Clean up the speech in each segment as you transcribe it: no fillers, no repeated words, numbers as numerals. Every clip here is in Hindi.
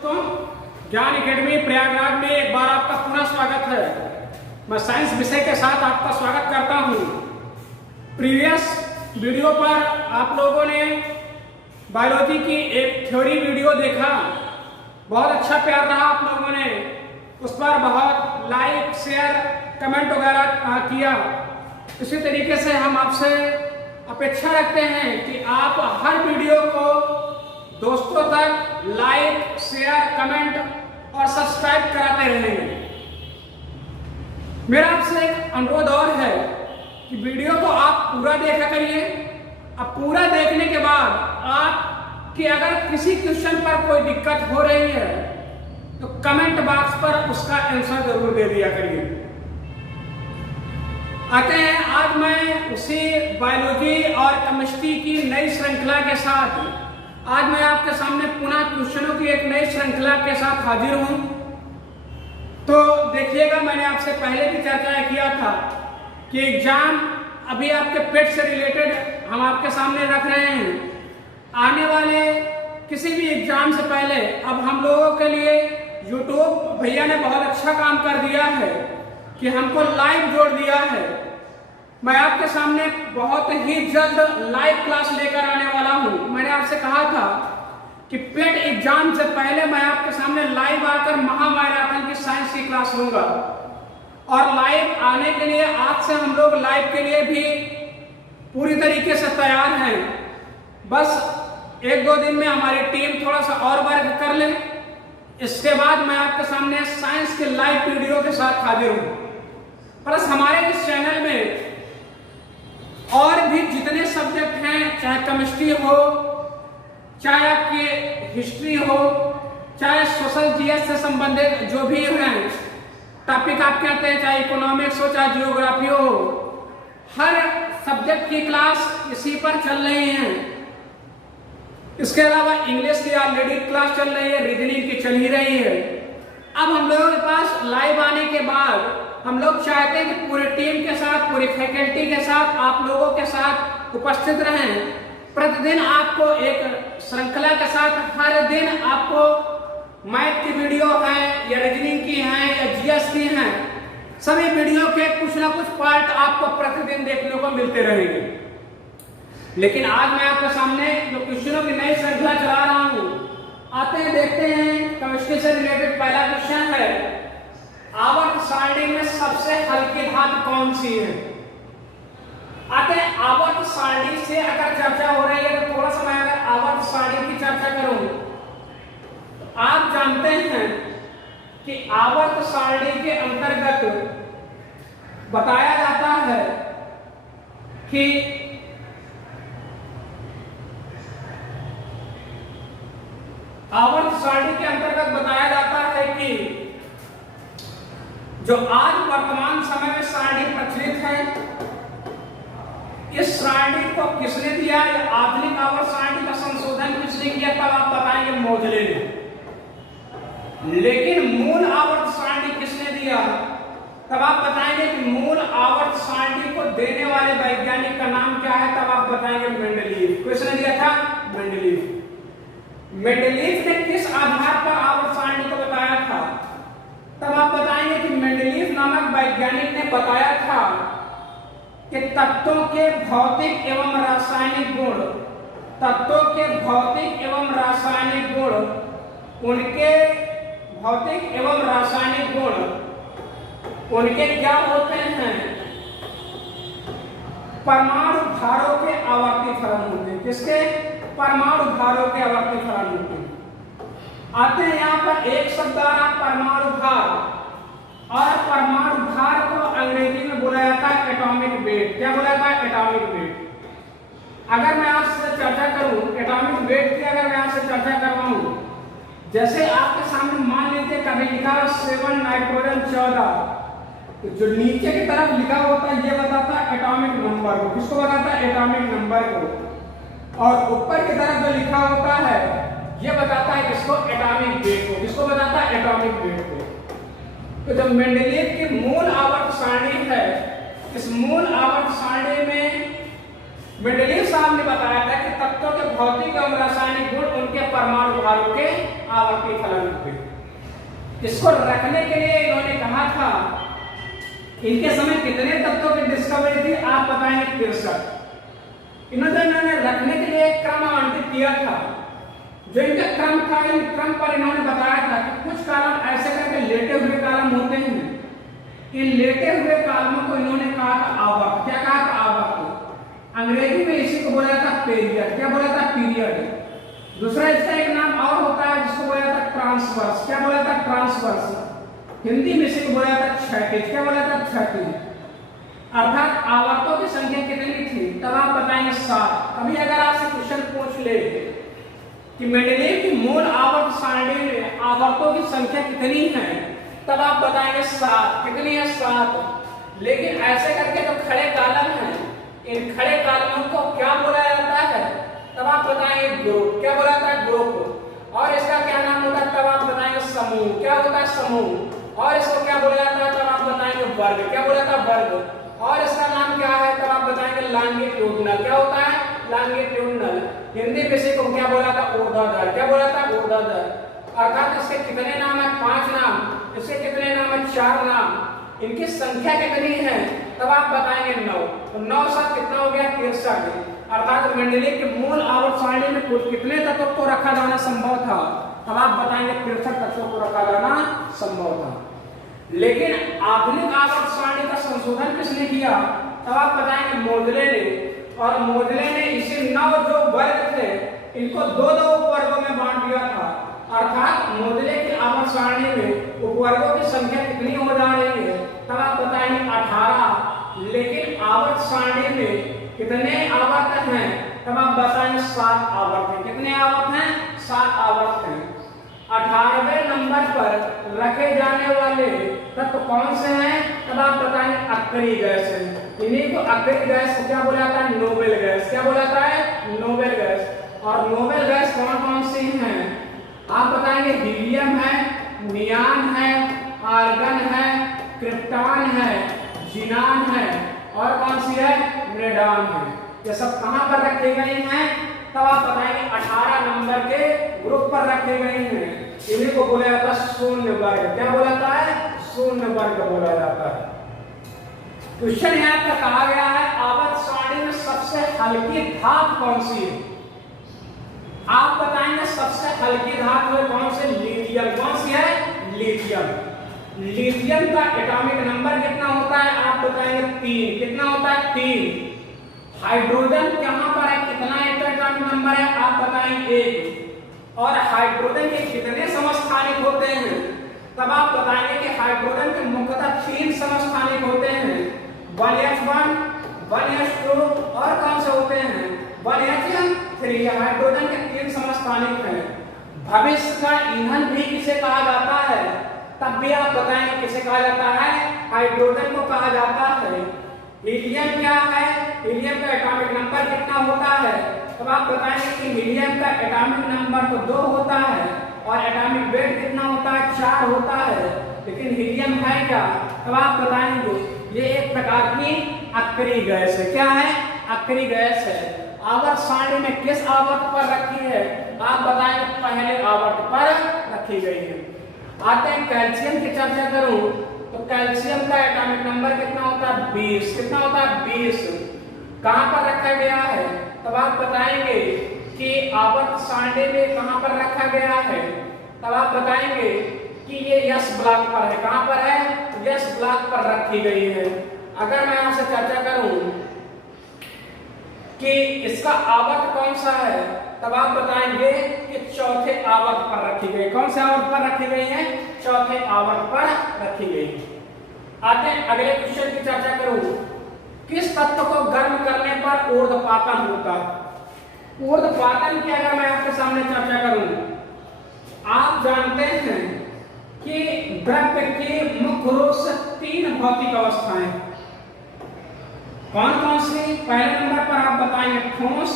ज्ञान एकेडमी प्रयागराज में एक बार आपका पुनः स्वागत है। मैं साइंस विषय के साथ आपका स्वागत करता हूं। प्रीवियस वीडियो पर आप लोगों ने बायोलॉजी की एक थ्योरी वीडियो देखा, बहुत अच्छा प्यार रहा आप लोगों ने, उस पर बहुत लाइक शेयर कमेंट वगैरह किया। इसी तरीके से हम आपसे अपेक्षा रखते हैं कि आप हर वीडियो को दोस्तों तक लाइक शेयर कमेंट और सब्सक्राइब कराते रहेंगे। मेरा आपसे एक अनुरोध और है कि वीडियो को आप पूरा देखा करिए। अब पूरा देखने के बाद आपकी अगर किसी क्वेश्चन पर कोई दिक्कत हो रही है तो कमेंट बॉक्स पर उसका आंसर जरूर दे दिया करिए। आते हैं आज मैं उसी बायोलॉजी और केमिस्ट्री की नई श्रृंखला के साथ आज मैं आपके सामने पुनः क्वेश्चनों की एक नई श्रृंखला के साथ हाजिर हूं। तो देखिएगा, मैंने आपसे पहले भी चर्चा किया था कि एग्जाम अभी आपके पेट से रिलेटेड हम आपके सामने रख रहे हैं। आने वाले किसी भी एग्जाम से पहले अब हम लोगों के लिए यूट्यूब भैया ने बहुत अच्छा काम कर दिया है कि हमको लाइव जोड़ दिया है। मैं आपके सामने बहुत ही जल्द लाइव क्लास लेकर आने वाला हूं। मैंने आपसे कहा था कि पेट एग्जाम से पहले मैं आपके सामने लाइव आकर महामैराथन की साइंस की क्लास लूंगा। और लाइव आने के लिए आज से हम लोग लाइव के लिए भी पूरी तरीके से तैयार हैं। बस एक दो दिन में हमारी टीम थोड़ा सा और वर्क कर ले, इसके बाद मैं आपके सामने साइंस के लाइव वीडियो के साथ हाजिर हूं। प्लस हमारे इस चैनल में और भी जितने सब्जेक्ट हैं, चाहे केमिस्ट्री हो, चाहे आपकी हिस्ट्री हो, चाहे सोशल जीएस से संबंधित जो भी हैं टॉपिक आप कहते हैं, चाहे इकोनॉमिक्स हो, चाहे जियोग्राफी हो, हर सब्जेक्ट की क्लास इसी पर चल रही है। इसके अलावा इंग्लिश की ऑलरेडी क्लास चल रही है, रीजनिंग की चल ही रही है। अब हम लोगों के पास लाइव आने के बाद हम लोग चाहते हैं कि पूरी टीम के साथ, पूरी फैकल्टी के साथ, आप लोगों के साथ उपस्थित रहें। प्रतिदिन आपको एक श्रृंखला के साथ हर दिन आपको मैथ की वीडियो है या रीजनिंग की है या जीएस की है, सभी वीडियो के कुछ ना कुछ पार्ट आपको प्रतिदिन देखने को मिलते रहेंगे। लेकिन आज मैं आपके सामने जो क्वेश्चनों की नई श्रृंखला चला रहा हूं, आते हैं देखते हैं। केमिस्ट्री से रिलेटेड पहला क्वेश्चन है, आवर्त सारणी में सबसे हल्की धातु कौन सी है? आते हैं आवर्त सारणी से अगर चर्चा हो रही है तो थोड़ा सा मैं अगर आवर्त सारणी की चर्चा करूं तो आप जानते हैं कि आवर्त सारणी के अंतर्गत बताया जाता है कि आवर्त सारणी के अंतर्गत बताया जाता है कि जो आज वर्तमान समय में सारणी प्रचलित है, इस सारणी को किसने दिया? आधुनिक आवर्त सारणी का संशोधन किसने किया? तब आप बताएंगे मोजले ने। लेकिन मूल आवर्त सारणी किसने दिया? तब आप बताएंगे कि मूल आवर्त सारणी को देने वाले वैज्ञानिक का नाम क्या है? तब आप बताएंगे मेंडलीव। किसने दिया था? मेंडलीव। मेंडलीव ने किस आधार पर आवर्त सारणी को बताया था? तब आप बताएंगे कि मेंडलीव नामक वैज्ञानिक ने बताया था कि तत्वों के भौतिक एवं रासायनिक गुण, तत्वों के भौतिक एवं रासायनिक गुण, उनके भौतिक एवं रासायनिक गुण उनके क्या होते हैं? परमाणु भारों के आवर्ती फलन होते हैं। किसके? परमाणु भारों के आवर्ती फलन होते हैं। आते हैं यहाँ पर एक शब्द आ रहा परमाणु भार, और परमाणु भार को अंग्रेजी में बोला जाता है एटॉमिक वेट। क्या बोला जाता है? Atomic weight. अगर मैं आपसे चर्चा करूं एटॉमिक वेट की, अगर मैं आपसे चर्चा करवाऊं, जैसे आपके सामने मान लीजिए कभी लिखा हो 7 नाइट्रोजन 14, तो जो नीचे की तरफ लिखा होता है ये बताता है एटॉमिक नंबर को। किसको बताता है? एटॉमिक नंबर को। और ऊपर की तरफ जो लिखा होता है ये बताता है किसको? एटॉमिक वेट को। किसको बताता है? एटॉमिक वेट को। तो जब मेंडलीव की मूल आवर्त सारणी है, इस मूल आवर्त सारणी में मेंडेलीव साहब ने बताया था कि तत्वों के भौतिक एवं रासायनिक गुण उनके परमाणु भारों के आवर्ती फलन पे। इसको रखने के लिए इन्होंने कहा था, इनके समय कितने तत्वों की डिस्कवरी थी, आप बताएंगे 63। इन्होंने रखने के लिए एक क्रम आवंटित किया था। जो इनका क्रम था, इन क्रम पर इन्होंने बताया था कि कुछ कॉलम ऐसे करके लेटे हुए कॉलम होते हैं। इन लेटे हुए कॉलमों को इन्होंने कहा था आवर्त। क्या कहा था? आवर्त। अंग्रेजी में इसी को बोला था पीरियड। क्या बोला था? पीरियड। दूसरा इसका एक नाम और होता है जिसको बोला था ट्रांसवर्स। क्या बोला था? ट्रांसवर्स। हिंदी में इसी को बोला था क्षैतिज। क्या बोला था? क्षैतिज। अर्थात आवर्तों की संख्या कितनी थी, तब आप बताएंगे 7। कभी अगर आपसे क्वेश्चन पूछ ले कि मेंडेलीव की मूल आवर्त सारणी में आवर्तों की संख्या कितनी है, तब आप बताएंगे 7। कितनी है? 7। लेकिन ऐसे करके तो खड़े कॉलम हैं, इन खड़े कॉलमों को क्या बोला जाता है, तब आप बताएंगे ग्रुप। क्या बोला जाता है? ग्रुप। और इसका क्या नाम होता है, तब आप बताएंगे समूह। क्या होता है? समूह। और इसको क्या बोला जाता है, तब आप बताएंगे वर्ग। क्या बोला जाता है? वर्ग। और इसका नाम क्या है, तब आप बताएंगे लॉन्गिट्यूडनल। क्या होता है? लॉन्गिट्यूडनल। हिंदी में इसी को क्या बोला था? ऊर्ध्वाधर। क्या बोला था? ऊर्ध्वाधर। अर्थात इसके कितने नाम है? 5 नाम। इसके कितने नाम है? 4 नाम। इनकी संख्या कितनी है, तब आप बताएंगे 9। तो 9 साथ कितना हो गया? 63। अर्थात मेंडेलीव के मूल आवर्त सारणी में कुल कितने तत्वों को रखा जाना संभव था, तब आप बताएंगे 63 तत्वों को रखा जाना संभव था। लेकिन आधुनिक आवर्त सारणी का संशोधन किसने किया, तब आप बताएंगे मोजले ने। और मोजले ने इसे 9 जो वर्ग थे इनको 2-2 उपवर्गों में बांट दिया था। अर्थात मोजले की आवर्त सारणी में उपवर्गों की संख्या कितनी हो जा रही है, तब आप बताएंगे 18। लेकिन आवर्त सारणी में कितने आवर्त हैं, तब आप बताएंगे 7 आवर्त हैं। कितने आवर्त हैं? 7 आवर्त हैं। 18वें नंबर पर रखे जाने वाले तत्व कौन से हैं, तब आप बताएंगे अक्रिय गैस है। इन्हीं को अक्रिय गैस को क्या बोला जाता है? Noble gas. क्या बोला जाता है? Noble gas. और नोबेल गैस कौन कौन सी हैं, आप बताएंगे हीलियम है, नियान है, आर्गन है, क्रिप्टॉन है, जिनान है, और कौन सी है? रेडॉन है। ये सब कहां पर रखे गए हैं, तब आप बताएंगे 18 नंबर के ग्रुप पर रखे गए हैं। इन्हीं को बोला जाता है शून्य वर्ग। क्या बोला जाता है? शून्य वर्ग बोला जाता है। क्वेश्चन यहाँ पर कहा गया है आवर्त सारणी में सबसे हल्की धातु कौन सी है, आप बताएंगे सबसे हल्की धातु है कौन से? लिथियम। कौन सी है? लिथियम। लिथियम का एटॉमिक नंबर कितना होता है, आप बताएंगे 3। कितना होता है? 3। हाइड्रोजन कहां पर है, कितना एटॉमिक नंबर है, आप बताएंगे 1। और हाइड्रोजन के कितने समस्थानिक होते हैं, तब आप बताएंगे कि हाइड्रोजन के मुख्यतः 3 समस्थानिक होते हैं, 1s1, 1s2 और कौन से होते हैं? 1s3। हाइड्रोजन के 3 समस्थानिक हैं। भविष्य का ईंधन भी किसे कहा जाता है, तब भी आप बताएंगे किसे कहा जाता है? हाइड्रोजन को कहा जाता है। हीलियम क्या है, हीलियम का एटॉमिक नंबर कितना होता है, तब आप बताएंगे कि हीलियम का एटॉमिक नंबर तो 2 होता है और एटॉमिक वेट कितना होता है? 4 होता है। लेकिन हीलियम है क्या, तब आप बताएंगे ये एक प्रकार की अक्रिय गैस है। क्या है? अक्रिय गैस है। आवर्त सारणी में किस आवर्त पर रखी है, आप बताएंगे पहले आवर्त पर रखी गई है। आते हैं कैल्शियम की चर्चा करूं तो कैल्शियम का एटॉमिक नंबर कितना होता है? 20। कितना होता है? 20। कहां पर रखा गया है, तब आप बताएंगे कि आवर्त सारणी में कहां पर रखा गया है, तब आप बताएंगे कि ये यस ब्लॉक पर है। कहां पर है? यस ब्लॉक पर रखी गई है। अगर मैं आपसे चर्चा करूं कि इसका आवर्त कौन सा है, तब आप बताएंगे कि चौथे आवर्त पर रखी गई। कौन से आवर्त पर रखी गई है? चौथे आवर्त पर रखी गई। आते हैं अगले क्वेश्चन की चर्चा करूं, किस तत्व को गर्म करने पर ऊर्ध्वपातन होता है? ऊर्ध्वपातन की अगर मैं आपके सामने चर्चा करूं, आप जानते हैं कि द्रव्य की मुख्य रूप से 3 भौतिक अवस्थाएं कौन कौन सी? पहले नंबर पर आप बताएंगे ठोस,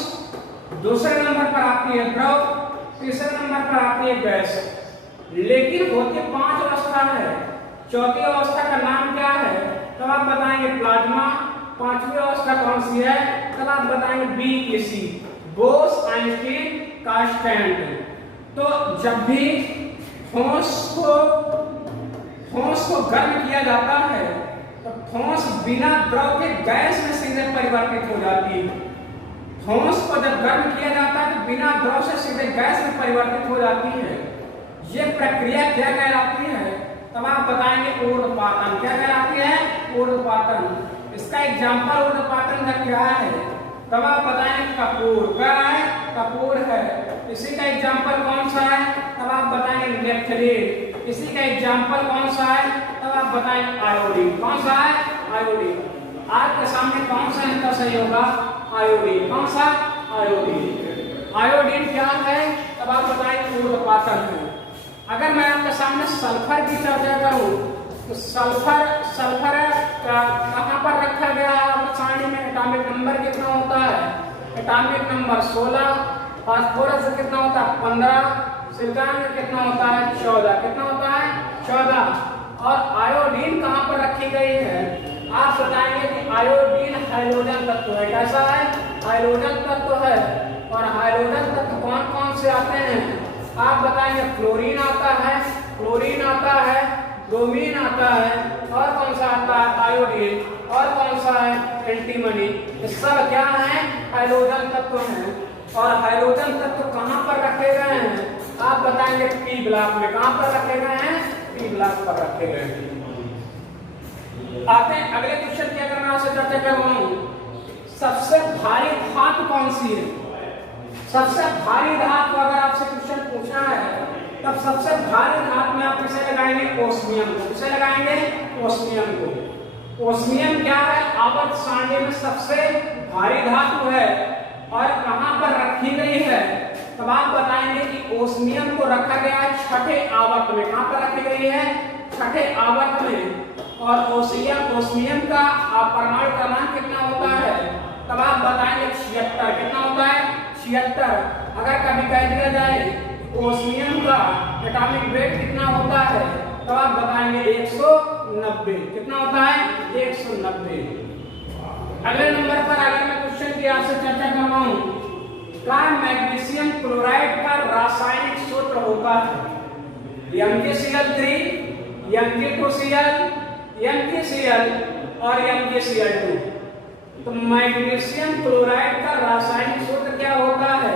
दूसरे नंबर पर आती है द्रव, तीसरे नंबर पर आती है गैस। लेकिन होती 5 अवस्था है। चौथी अवस्था का नाम क्या है, तब आप बताएंगे प्लाज्मा, पांचवी अवस्था कौन सी है? तब आप बताएंगे BEC, बोस-आइंस्टीन कांस्टेंट। तो जब भी ठोस को गर्म किया जाता है तो ठोस बिना द्रव के गैस में सीधे परिवर्तित हो जाती है। ठोस को जब गर्म किया जाता है तो बिना द्रव से सीधे गैस में परिवर्तित हो जाती है। ये प्रक्रिया क्या कहलाती है? तब आप बताएंगे ऊर्ध्वपातन। क्या कहलाती है? ऊर्ध्वपातन। इसका एग्जाम्पल ऊर्ध्वपातन का क्या है? तब आप बताएंगे कपूर। क्या है? कपूर है। इसी का एग्जाम्पल कौन सा है? तब आप बताएंगे नेफ्थलीन। इसी का एग्जाम्पल कौन सा है? तब आप बताएंगे आयोडीन। कौन सा है? आयोडीन। आपके सामने कौन सा इनका सही होगा? आयोडीन। कौन सा? आयोडीन। आयोडीन क्या है? तब आप बताएंगे ऊर्ध्वपातन है। अगर मैं आपके सामने सल्फर की चर्चा करूं तो सल्फर कहां पर रखा गया है सारणी में? एटॉमिक नंबर कितना होता है? Atomic number 16। फास्फोरस कितना होता है? 15। सिलिकॉन कितना होता है? 14। कितना होता है? 14। और आयोडीन कहां पर रखी गई है? आप बताएंगे कि आयोडीन हाइड्रोजन तत्व है। कैसा है? हाइड्रोजन तत्व है। और हाइड्रोजन तत्व कौन कौन से आते हैं? आप बताएंगे फ्लोरीन आता है, क्लोरीन आता है, ब्रोमीन आता है, और कौन सा आता है? आयोडीन। और कौन सा है? एंटीमनी। ये सब क्या है? हाइड्रोजन तत्व हैं। और हाइड्रोजन तत्व कहां पर रखे गए हैं? आप बताएंगे पी ब्लॉक में। कहां पर रखे गए हैं? पी ब्लॉक पर रखे गए हैं। आते हैं अगले क्वेश्चन की। अगर मैं आपसे चर्चा कर रहा हूं सबसे भारी धातु कौन सी है? सबसे भारी धातु अगर आपसे क्वेश्चन पूछना है तब सबसे भारी धातु में आप किसे लगाएंगे? ओस्मियम को। किसे लगाएंगे? ओस्मियम को। ओस्मियम क्या है? आवर्त सारणी में सबसे भारी धातु है। और कहां पर रखी गई है? तब आप बताएंगे कि ओस्मियम को रखा गया है छठे आवर्त में। कहां पर रखी गई है? छठे आवर्त में। और ओस्मियम का परमाणु क्रमांक कितना होता है? तब आप बताएंगे 76। कितना होता है? 76। अगर कभी कह दिया जाए ओस्मियम का एटॉमिक वेट कितना होता है? तब आप बताएंगे 190। कितना होता है? 190। अगले नंबर पर अगर मैं क्वेश्चन की आपसे चर्चा कर रहा हूं क्या मैग्नीशियम क्लोराइड का रासायनिक सूत्र होता है? MgCl3, Mg2Cl, MgCl और MgCl2। तो मैग्नीशियम क्लोराइड का रासायनिक सूत्र क्या होता है?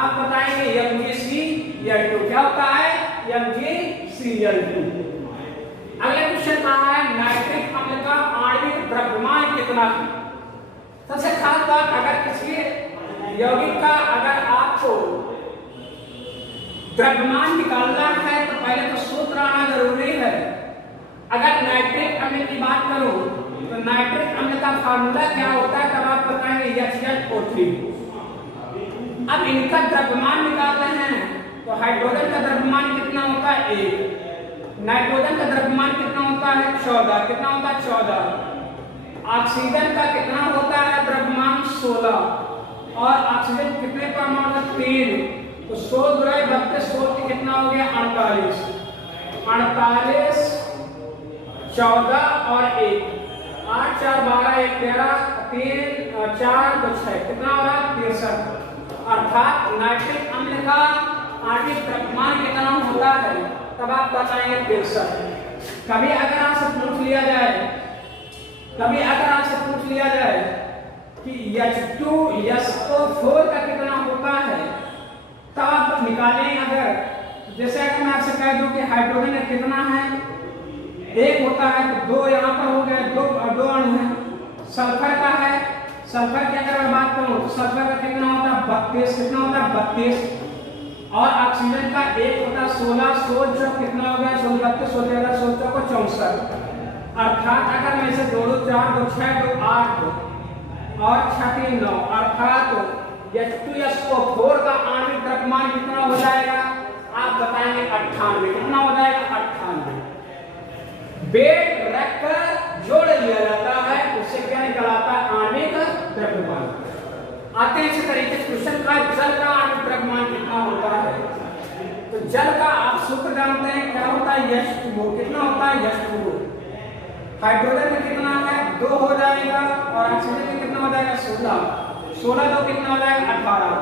आप बताएंगे MgCl2। क्या होता है? MgCl2। अगला क्वेश्चन कहा है नाइट्रिक अम्ल का आणविक द्रव्यमान कितना है? सबसे खास बात, अगर किसी यौगिक का अगर आपको द्रव्यमान निकालना है तो पहले तो सूत्र आना जरूरी है। अगर नाइट्रिक अम्ल की बात करूं तो नाइट्रिक अम्ल का फार्मूला क्या होता है? तब आप बताएंगे HNO3। अब इनका द्रव्यमान निकाल रहे हैं तो हाइड्रोजन का द्रव्यमान कितना होता है? 1। नाइट्रोजन का द्रव्यमान कितना होता है? 14। कितना होता है? 14। ऑक्सीजन का कितना होता है द्रव्यमान? 16। और ऑक्सीजन कितने परमाणु? 3। तो 16 × 32 16 कितना हो गया? 48। 48 14 और 1 8 4 12 1 13 3 4 2 6 कितना हो रहा है? 63। अर्थात नाइट्रिक अम्ल का आणविक द्रव्यमान कितना होता है? तब आप बताएंगे 63। कभी अगर आपसे पूछ लिया जाए कि H2SO4 का कितना होता है तब आप निकालें। अगर जैसे अगर मैं आपसे कह दूं कि हाइड्रोजन का कितना है? 1 होता है तो 2 यहाँ पर हो गए, 2 अणु हैं। सल्फर का है, सल्फर की अगर मैं बात करूं तो सल्फर का कितना होता है? 32। कितना होता है? 32। और ऑक्सीजन का 1 होता है 16। 16 कितना हो गया? 16 32 16 16 को 64। अर्थात अगर मैं इसे जोड़ू 4 2 6 2 8 और 6 3 9 अर्थात H2SO4 का आणविक द्रव्यमान कितना हो जाएगा? आप बताएंगे 98। कितना हो जाएगा? 98। वेट रखकर जोड़ लिया जाता है, उससे क्या निकल आता है? आणविक द्रव्यमान। आते हैं इसी तरीके से क्वेश्चन का जल का आणविक द्रव्यमान कितना होता है? तो जल का आप सूत्र जानते हैं क्या होता है? H2O। कितना होता है? H2O। हाइड्रोजन में कितना है 2 हो जाएगा और ऑक्सीजन में कितना हो जाएगा 16। 16 तो कितना हो जाएगा 18।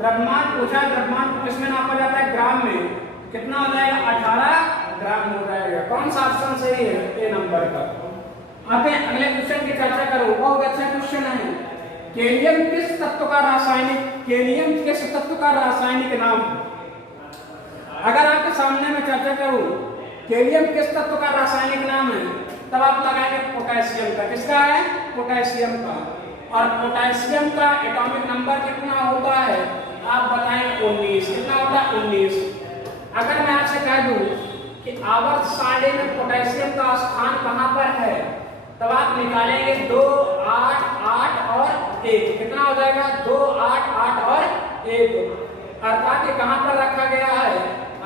द्रव्यमान पूछा, द्रव्यमान को किसमें नापा जाता है ग्राम में, कितना हो जाएगा 18 ग्राम हो जाएगा। कौन सा ऑप्शन सही है ए नंबर का। आते हैं अगले क्वेश्चन की चर्चा करो, बहुत अच्छा क्वेश्चन है। केलियम किस तत्व का रासायनिक नाम है। अगर आपके सामने मैं चर्चा करूं केलियम किस तत्व का रासायनिक नाम है, तब आप लगाएंगे पोटेशियम का। किसका है पोटेशियम का। और पोटेशियम का एटॉमिक नंबर कितना होता है आप बताएं 19। कितना होता है 19। अगर मैं आपसे कह दूं कि आवर्त सारणी में पोटेशियम का स्थान कहां पर है, तब आप निकालेंगे 2 8 8 और 1। कितना हो जाएगा 2 8 8 और 1। अर्थात ये कहां पर रखा गया है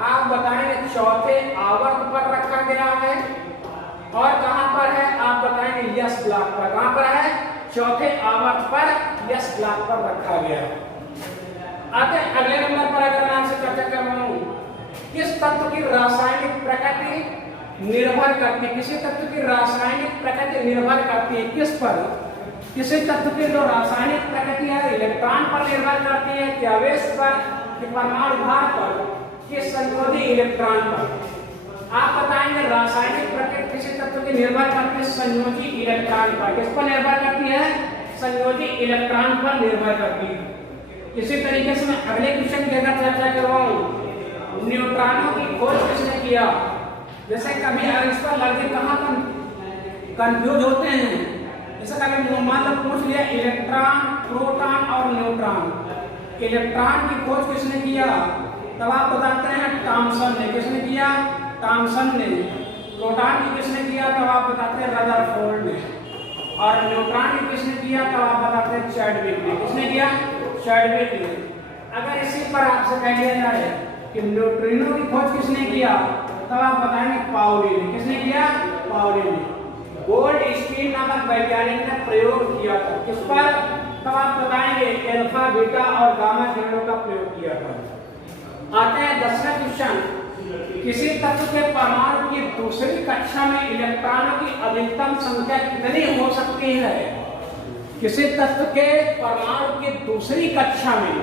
आप बताएंगे चौथे आवर्त पर रखा गया है। और कहां पर है आप बताएंगे यस ब्लॉक पर। कहां पर है चौथे आवर्त पर यस ब्लॉक पर रखा गया है। आते अगले नंबर पर अगर मैं आपसे चर्चा कर रहा हूं किस तत्व की रासायनिक प्रकृति निर्भर करती है। किसी तत्व की रासायनिक प्रकृति निर्भर करती है किस पर। किसी तत्व की जो रासायनिक प्रकृति है इलेक्ट्रॉन पर निर्भर करती है कि आवेश पर कि परमाणु भार पर कि संयोजी इलेक्ट्रॉन पर। आप बताएंगे रासायनिक प्रकृति किसी तत्व की निर्भर करती है संयोजी इलेक्ट्रॉन पर। किस पर निर्भर करती है संयोजी इलेक्ट्रॉन पर निर्भर करती है। इसी तरीके से मैं अगले क्वेश्चन की अगर चर्चा करवाऊं न्यूट्रॉनों की खोज किसने किया। जैसे कभी इस पर लड़के कहां कंफ्यूज होते हैं। जैसे कभी मान लो पूछ लिया इलेक्ट्रॉन प्रोटॉन और न्यूट्रॉन। इलेक्ट्रॉन की खोज किसने किया तब आप बताते हैं थॉमसन ने। किसने किया थॉमसन ने। प्रोटॉन की किसने किया तब आप बताते हैं रदरफोर्ड ने। और न्यूट्रॉन की किसने किया तब आप बताते हैं चैडविक ने। किसने किया चैडविक ने। अगर इसी पर आपसे कह दिया जाए कि न्यूट्रिनो की खोज किसने किया तब आप बताएंगे पाउली ने। किसने किया पाउली ने। गोल्डस्टीन नामक वैज्ञानिक ने प्रयोग किया था किस पर तब आप बताएंगे अल्फा बीटा और गामा किरणों का प्रयोग किया था। आते हैं 10वां क्वेश्चन। किसी तत्व के परमाणु की दूसरी कक्षा में इलेक्ट्रॉनों की अधिकतम संख्या कितनी हो सकती है। किसी तत्व के परमाणु की दूसरी कक्षा में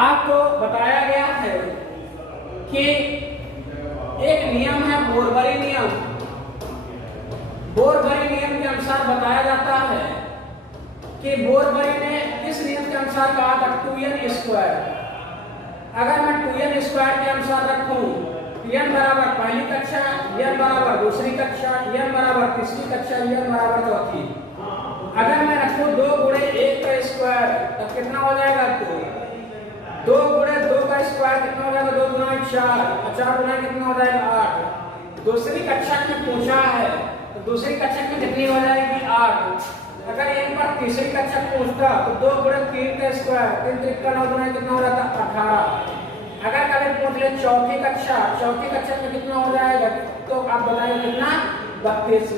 आपको बताया गया है कि एक नियम है बोरबरी नियम। बोरबरी नियम के अनुसार बताया जाता है कि बोरबरी ने इस नियम के अनुसार कहा था 2n²। अगर मैं 2n² के अनुसार रखूं n बराबर पहली कक्षा, n बराबर दूसरी कक्षा, n बराबर तीसरी कक्षा, n बराबर चौथी। अगर मैं रखूं 2 × 1 का स्क्वायर तब कितना हो जाएगा 2। 2 × 2 का स्क्वायर कितना हो जाएगा 2 × 4 और 4 × कितना हो जाएगा 8। दूसरी कक्षा में पूछा है तो दूसरी कक्षा में कितनी हो जाएगी 8। अगर एक बार तीसरी कक्षा पूछता तो 2 × 3 का स्क्वायर 3 × 9 × कितना हो जाता 18। अगर कभी पूछ ले चौथी कक्षा में कितना हो जाएगा तो आप बताइए कितना 32।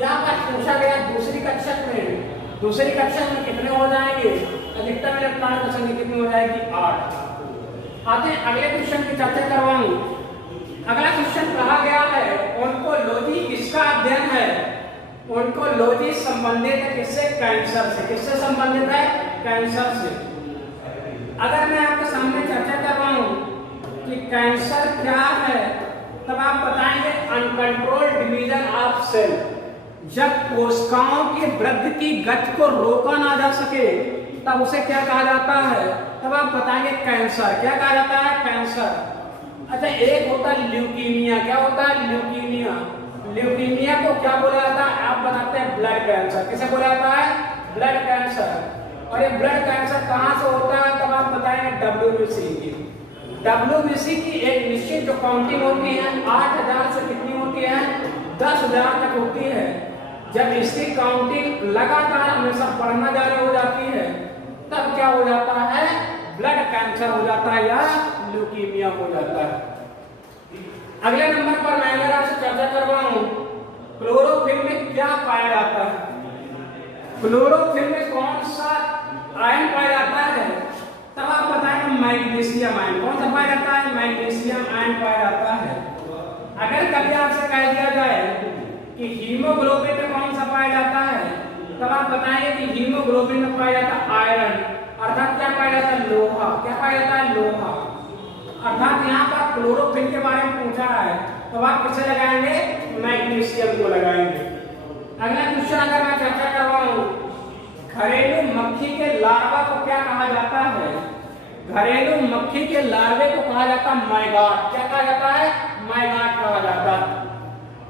यहाँ पर पूछा गया दूसरी कक्षा में कितने हो जाएंगे अधिकतम इलेक्ट्रॉन की संख्या कितनी हो जाएगी 8। आते हैं अगले क्वेश्चन की चर्चा करवाऊं। अगला क्वेश्चन कहा गया है ओन्कोलॉजी किसका अध्ययन है। ओन्कोलॉजी संबंधित है किससे कैंसर से। किससे संबंधित है कैंसर से। अगर मैं आपके सामने चर्चा कर रहा हूं कि कैंसर क्या है तब आप बताएंगे अनकंट्रोल्ड डिवीजन ऑफ सेल। जब कोशिकाओं की वृद्धि की गति को रोका ना जा सके तब उसे क्या कहा जाता है तब आप बताएंगे कैंसर। क्या कहा जाता है कैंसर। अच्छा एक होता है ल्यूकीमिया। क्या होता है ल्यूकीमिया। ल्यूकीमिया को क्या बोला जाता है आप बताते हैं ब्लड कैंसर। किसे बोला जाता है ब्लड कैंसर। और ये ब्लड कैंसर कहां से होता है तब आप बताएंगे WBC की। WBC की एक निश्चित जो काउंटिंग होती है 8000 से कितनी होती है 10,000 तक होती है। जब इसकी काउंटिंग लगातार हमेशा बढ़ना जारी हो जाती है तब क्या हो जाता है ब्लड कैंसर हो जाता है या ल्यूकीमिया हो जाता है। अगले नंबर पर मैं अगर आपसे चर्चा करवाऊं क्लोरोफिल में क्या पाया जाता है। क्लोरोफिल में कौन सा आयन पाया जाता है तब आप बताएंगे मैग्नीशियम आयन। कौन सा पाया जाता है मैग्नीशियम आयन पाया जाता है। अगर कभी आपसे कह दिया जाए कि हीमोग्लोबिन में कौन सा पाया जाता है, तब आप बताएंगे कि हीमोग्लोबिन में पाया जाता है आयरन, अर्थात क्या पाया जाता है, लोहा। क्या पाया जाता है, लोहा। अर्थात यहाँ पर क्लोरोफिल के बारे में पूछा है, तो आप किसे लगाएंगे, मैग्नीशियम को लगाएंगे। अगला क्वेश्चन अगर मैं चर्चा करवाऊं, घरेलू मक्खी के लार्वा को क्या कहा जाता है, घरेलू मक्खी के लार्वे को कहा जाता है माइगाट। क्या कहा जाता है, माइगाट कहा जाता है।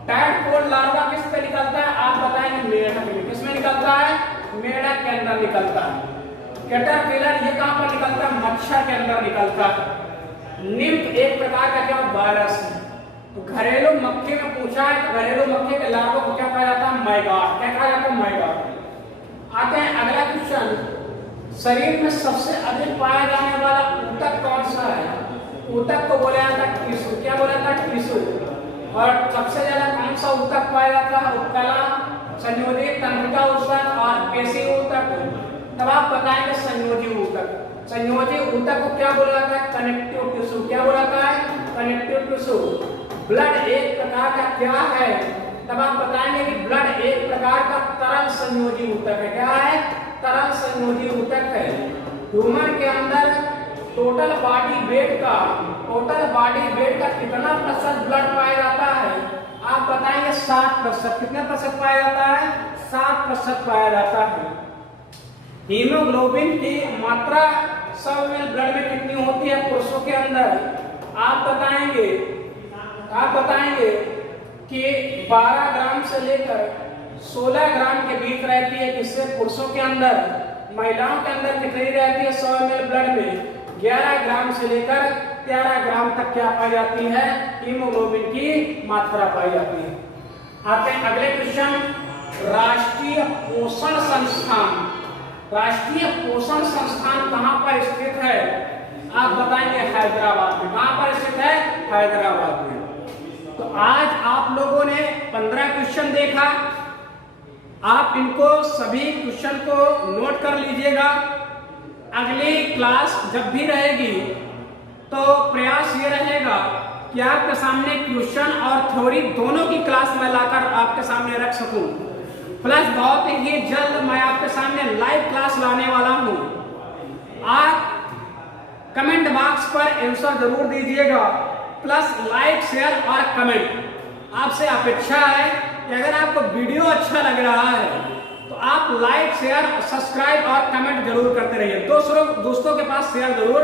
टैडपोल लार्वा किस पे निकलता है, आप बताएंगे, मेढक में। किस में निकलता है, मेढक के अंदर निकलता है। कैटरपिलर ये कहां पर निकलता है, मच्छर के अंदर निकलता है। निम्फ एक प्रकार का क्या वायरस है। तो घरेलू मक्खी में पूछा है, घरेलू मक्खी के लार्वा को क्या कहा जाता है, माइगाट। क्या कहा जाता है, माइगाट। आते हैं अगला क्वेश्चन, शरीर में सबसे अधिक पाया जाने वाला ऊतक कौन सा है, ऊतक को बोला जाता है टिश्यू। क्या बोला जाता है, टिश्यू। और सबसे ज्यादा कौन सा ऊतक पाया जाता है, उपकला, संयोजी, तंत्रिका ऊतक और पेशी ऊतक। तब आप बताएंगे संयोजी ऊतक। संयोजी ऊतक को क्या बोला जाता है, कनेक्टिव टिश्यू। क्या बोला जाता है, कनेक्टिव टिश्यू। ब्लड एक प्रकार का क्या है, तब आप बताएंगे कि ब्लड एक प्रकार का तरल संयोजी ऊतक है। क्या है, तरल संयोजी ऊतक है। ह्यूमन के अंदर टोटल बॉडी वेट का कितना प्रतिशत ब्लड पाया जाता है, आप बताएंगे 7%। कितना प्रतिशत पाया जाता है, 7% पाया जाता है। हीमोग्लोबिन की मात्रा 100 ml ब्लड में कितनी होती है पुरुषों के अंदर, आप बताएंगे कि 12 ग्राम से लेकर 16 ग्राम के बीच रहती है। किससे, पुरुषों के अंदर। महिलाओं के अंदर कितनी रहती है 100 ml ब्लड में, 11 ग्राम से लेकर 13 ग्राम तक क्या पाई जाती है, हीमोग्लोबिन की मात्रा पाई जाती है। आते हैं अगले क्वेश्चन, राष्ट्रीय पोषण संस्थान। राष्ट्रीय पोषण संस्थान कहां पर स्थित है, आप बताएंगे हैदराबाद में। कहां पर स्थित है, हैदराबाद में। तो आज आप लोगों ने 15 क्वेश्चन देखा, आप इनको सभी क्वेश्चन को नोट कर लीजिएगा। अगली क्लास जब भी रहेगी तो प्रयास ये रहेगा कि आपके सामने क्वेश्चन और थ्योरी दोनों की क्लास में लाकर आपके सामने रख सकूं। प्लस बहुत ही जल्द मैं आपके सामने लाइव क्लास लाने वाला हूं। आप कमेंट बॉक्स पर आंसर जरूर दीजिएगा, प्लस लाइक, शेयर और कमेंट। आपसे अपेक्षा है कि अगर आपको वीडियो अच्छा लग रहा है तो आप लाइक, शेयर, सब्सक्राइब और कमेंट जरूर करते रहिए। दोस्तों के पास शेयर जरूर